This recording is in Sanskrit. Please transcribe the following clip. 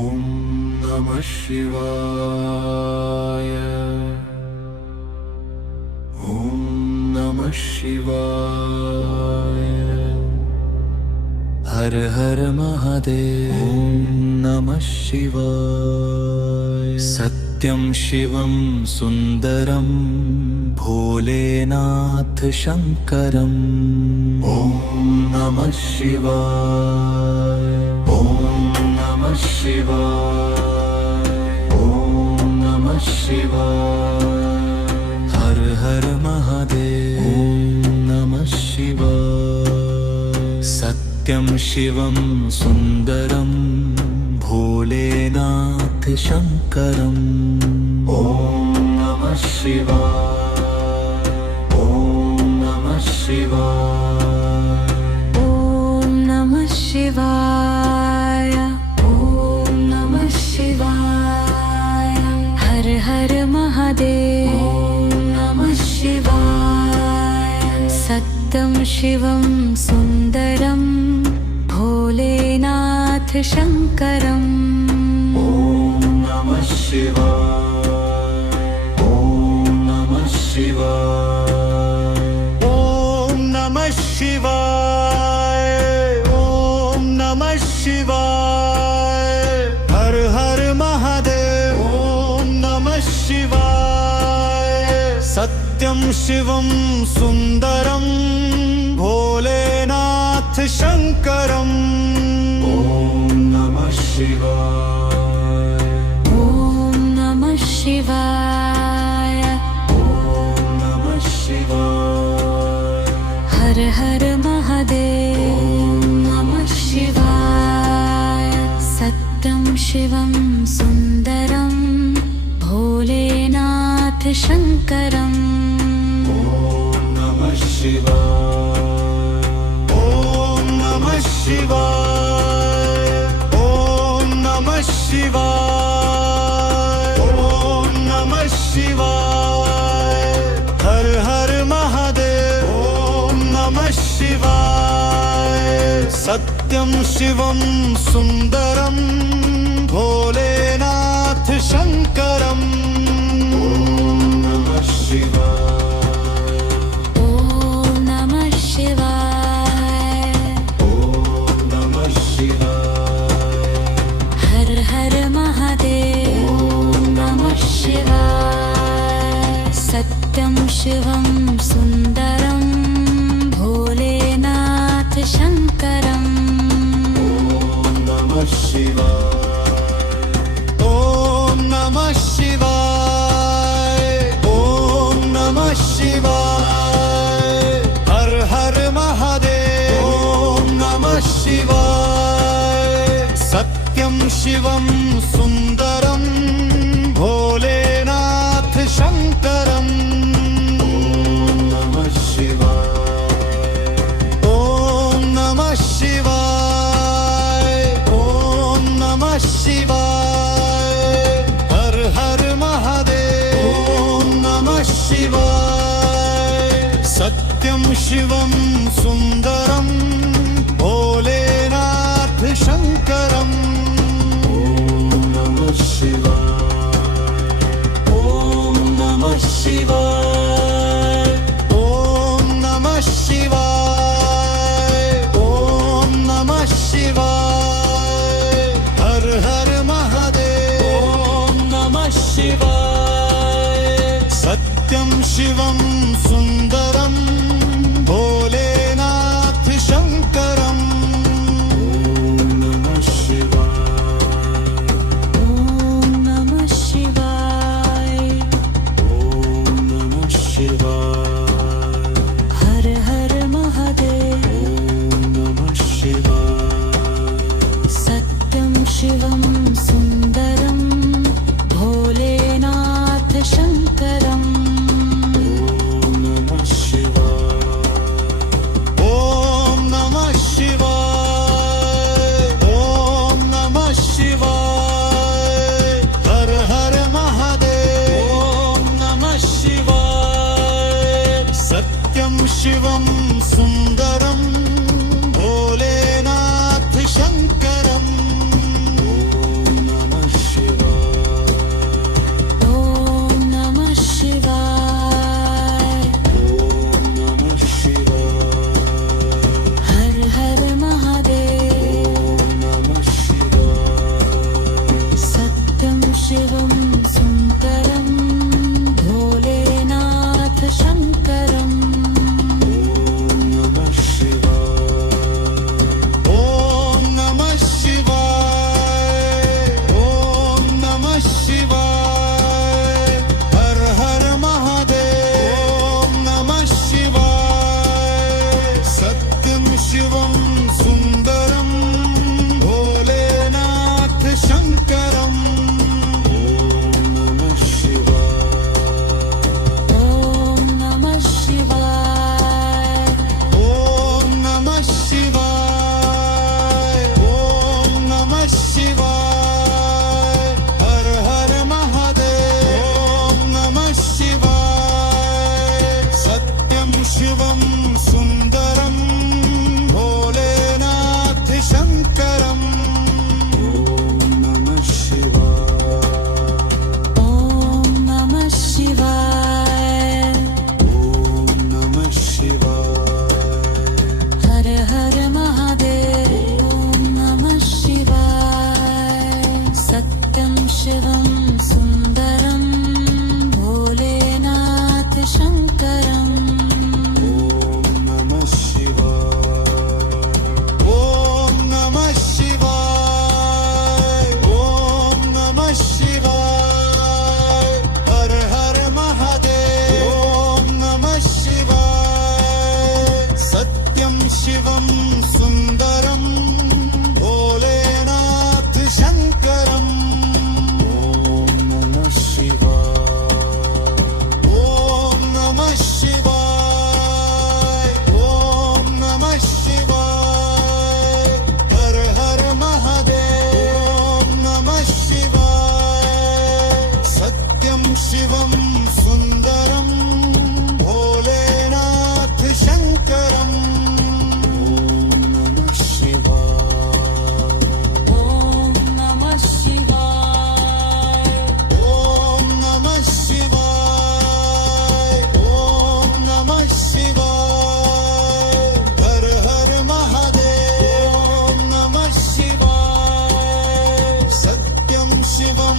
ॐ नमः शिवाय। ॐ नमः शिवाय। हर हर महादेव। ॐ नमः शिवाय। सत्यं शिवं सुन्दरं भोलेनाथ शङ्करम्। ॐ नमः शिवाय। ॐ नमः शिवाय। ॐ नमः शिवाय। हर हर महादेव। ॐ नमः शिवाय। सत्यं शिवं सुन्दरं भोलेनाथ शङ्करम्। ॐ नमः शिवाय। ॐ नमः शिवाय। ॐ नमः शिवाय। ॐ नमः शिवाय। हर हर महादेव। ॐ नमः शिवाय। सत्यं शिवं सुन्दरं भोलेनाथ शङ्करम्। ॐ नमः शिवाय। ॐ नमः शिवाय। ॐ नमः शिवाय। ॐ नमः शिवाय। हर हर महादेव। ॐ नमः शिवाय। सत्यं शिवं सुन्दरं भोलेनाथ शङ्करम्। ॐ नमः शिवाय। ॐ नमः शिवाय। ॐ नमः शिवाय। हर हर महादेव। ॐ नमः शिवाय। सत्यं शिवं सुन्दरं भोलेनाथ शङ्करम्। ॐ नमः शिवाय। ॐ नमः शिवाय। ॐ नमः शिवाय। ॐ नमः शिवाय। हर हर महादेव। ॐ नमः शिवाय। सत्यं शिवं सुन्दरं भोलेनाथ शङ्करम्। ॐ नमः शिवाय। ॐ नमः शिवाय। ॐ नमः शिवाय। हर हर महादेव। ॐ नमः शिवाय। सत्यं शिवं सुन्दरं भोलेनाथ शङ्करम्। ॐ नमः शिवाय। ॐ नमः शिवाय। ॐ नमः शिवाय। हर हर महादेव। ॐ नमः शिवाय। सत्यं शिवं सुन्दरं भोलेनाथ शङ्करम्। ॐ नमः शिवाय। ॐ नमः शिवाय। ॐ नमः शिवाय। हर हर महादेव। ॐ नमः शिवाय। सत्यं शिवं सुन्दरं भोलेनाथ शङ्करम्। ॐ नमः शिवाय। ॐ नमः शिवाय। ॐ नमः शिवाय। ॐ नमः शिवाय। हर हर महादेव। ॐ नमः शिवाय। सत्यं शिवं सुन्दरं भोलेनाथ शङ्करम्। ॐ नमः शिवाय। ॐ नमः शिवाय। ॐ नमः शिवाय। हर हर महादेव। ॐ नमः शिवाय। सत्यं शिवं सुन्दरं भोलेनाथ शङ्करम्। ॐ नमः शिवाय। ॐ नमः शिवाय। ॐ नमः शिवाय। हर हर महादेव। ॐ नमः शिवाय। सत्यं शिवं सुन्दरं भोलेनाथ शङ्करम्। ॐ शङ्करम् ॐ नमः शिवाय ॐ नमः शिवाय ॐ नमः शिवाय हर हर महादेव ॐ नमः शिवाय सत्यं शिवं सुन्दरं भोलेनाथ शङ्करम् ॐ नमः शिवाय ॐ नमः शिवाय हर हर महादेव ॐ नमः शिवाय सत्यं शिवं सुन्दरं भोलेनाथ शङ्करम् ॐ नमः शिवाय ॐ नमः शिवाय ॐ नमः शिवाय हर हर महादेव ॐ नमः शिवाय सत्यं शिवं सुन्दरं भोलेनाथ शङ्करम् ॐ नमः शिवाय ॐ नमः शिवाय ॐ नमः शिवाय हर हर महादेव ॐ नमः शिवाय सत्यं शिवं सुन्दरं भोलेनाथ शङ्करम् ॐ नमः शिवाय ॐ नमः शिवाय ॐ नमः शिवाय ॐ नमः शिवाय हर हर महादेव ॐ नमः शिवाय सत्यं शिवं